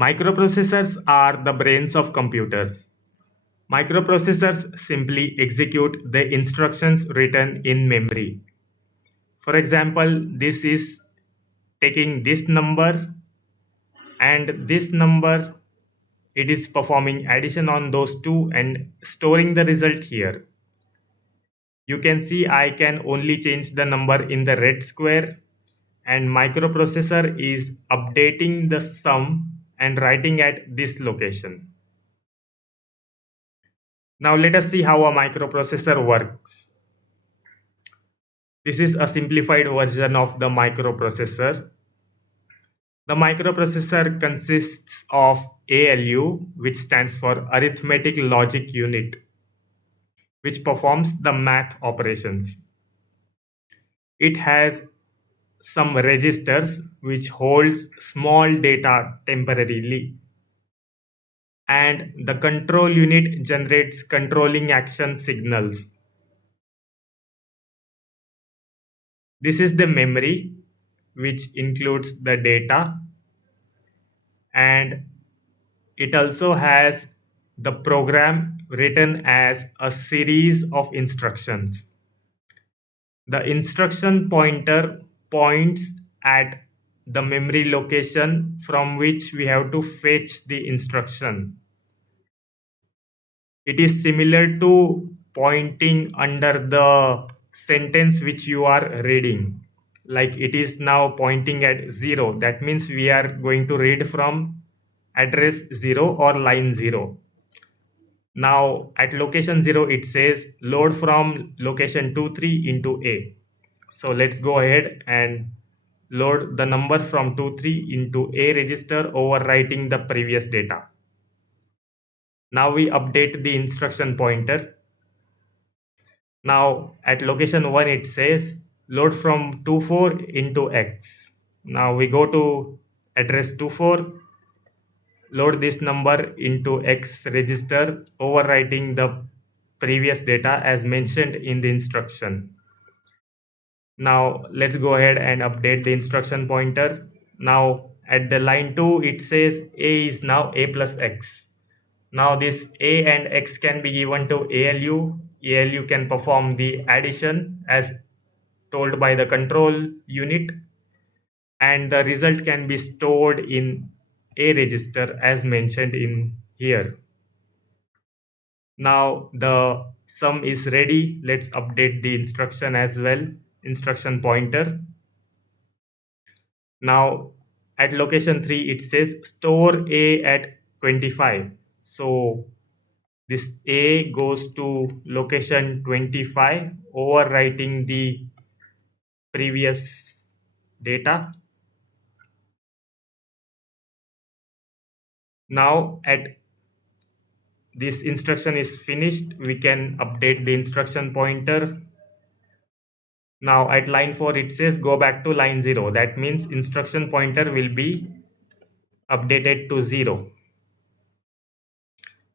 Microprocessors are the brains of computers. Microprocessors simply execute the instructions written in memory. For example, this is taking this number and this number, it is performing addition on those two and storing the result here. You can see I can only change the number in the red square, and microprocessor is updating the sum and writing at this location. Now let us see how a microprocessor works. This is a simplified version of the microprocessor. The microprocessor consists of ALU, which stands for Arithmetic Logic Unit, which performs the math operations. It has some registers which holds small data temporarily, and the control unit generates controlling action signals. This is the memory, which includes the data, and it also has the program written as a series of instructions. The instruction pointer points at the memory location from which we have to fetch the instruction. It is similar to pointing under the sentence which you are reading. Like it is now pointing at 0. That means we are going to read from address 0 or line 0. Now at location 0, it says load from location 23 into A. So let's go ahead and load the number from 23 into A register, overwriting the previous data. Now we update the instruction pointer. Now at location 1, it says load from 24 into X. Now we go to address 24, load this number into X register, overwriting the previous data as mentioned in the instruction. Now let's go ahead and update the instruction pointer. Now at the line 2, it says A is now A plus X. Now this A and X can be given to ALU. ALU can perform the addition as told by the control unit, and the result can be stored in A register as mentioned in here. Now the sum is ready. Let's update the instruction as well, instruction pointer. Now at location 3, it says store A at 25. So this A goes to location 25, overwriting the previous data. Now at this instruction is finished, we can update the instruction pointer. Now at line 4, it says go back to line 0. That means instruction pointer will be updated to 0.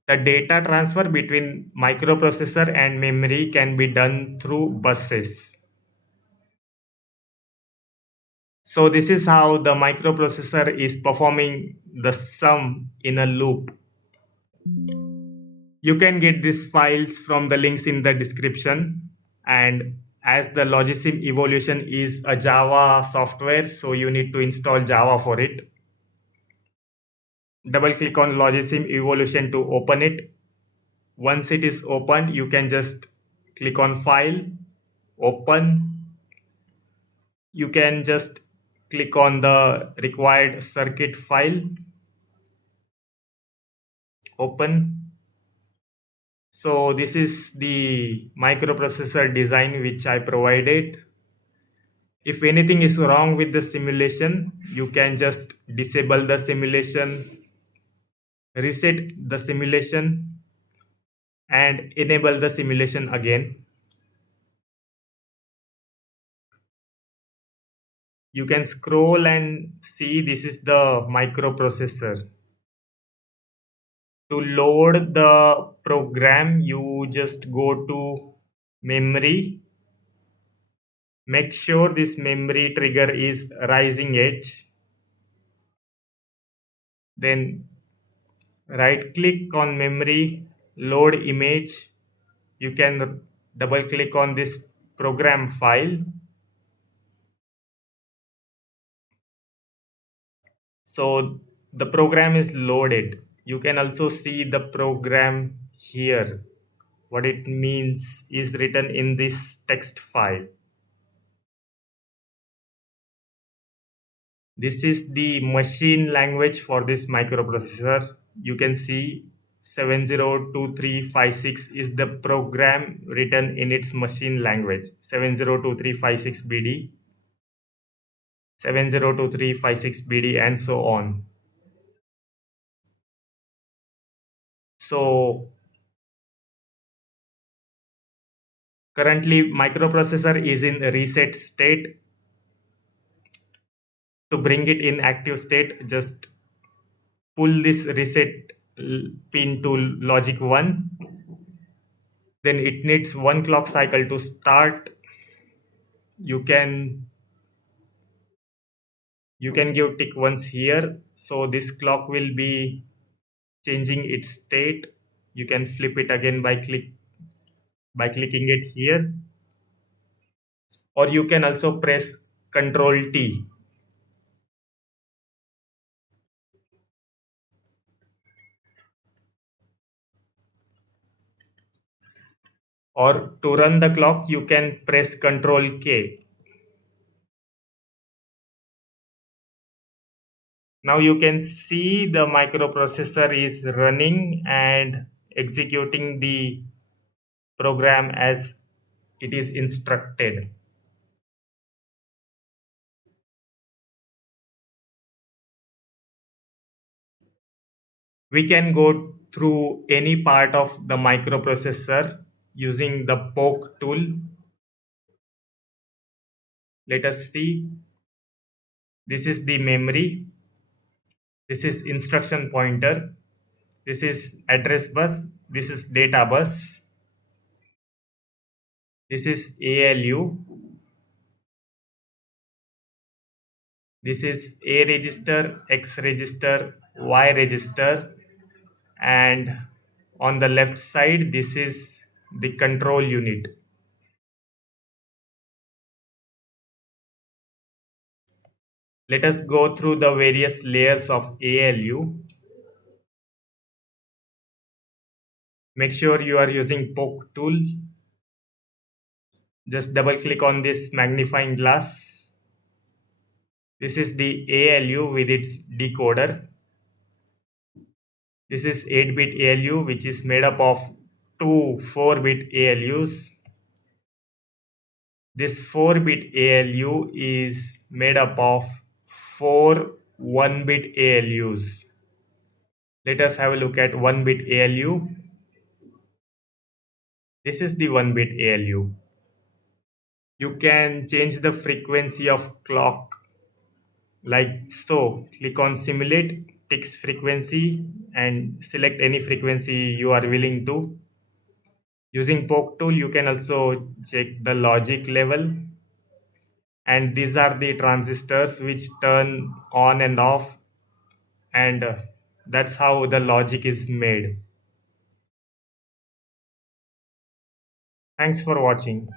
The data transfer between microprocessor and memory can be done through buses. So this is how the microprocessor is performing the sum in a loop. You can get these files from the links in the description, and as the logisim evolution is a Java software, so you need to install Java for it. Double click on logisim evolution to open it. Once it is opened, you can just click on file, open. You can just click on the required circuit file, open. So this is the microprocessor design which I provided. If anything is wrong with the simulation, you can just disable the simulation, reset the simulation, and enable the simulation again. You can scroll and see this is the microprocessor. To load the program, you just go to memory. Make sure this memory trigger is rising edge. Then right click on memory, load image. You can double click on this program file. So the program is loaded. You can also see the program here. What it means is written in this text file. This is the machine language for this microprocessor. You can see 702356 is the program written in its machine language. 702356BD, 702356BD, and so on. So currently microprocessor is in reset state. To bring it in active state, just pull this reset pin to logic 1. Then it needs one clock cycle to start. You can give tick once here, so this clock will be changing its state. You can flip it again by clicking it here, or you can also press Control T. Or to run the clock, you can press Control K. Now you can see the microprocessor is running and executing the program as it is instructed. We can go through any part of the microprocessor using the poke tool. Let us see. This is the memory. This is instruction pointer. This is address bus. This is data bus. This is ALU. This is A register, X register, Y register, and on the left side, this is the control unit. Let us go through the various layers of ALU. Make sure you are using poke tool. Just double click on this magnifying glass. This is the ALU with its decoder. This is 8-bit ALU, which is made up of two 4-bit ALUs. This 4-bit ALU is made up of four 1-bit ALUs. Let us have a look at 1-bit ALU. This is the 1-bit ALU. You can change the frequency of clock like so. Click on simulate, ticks frequency, and select any frequency you are willing to. Using poke tool, you can also check the logic level. And these are the transistors which turn on and off, and that's how the logic is made. Thanks for watching.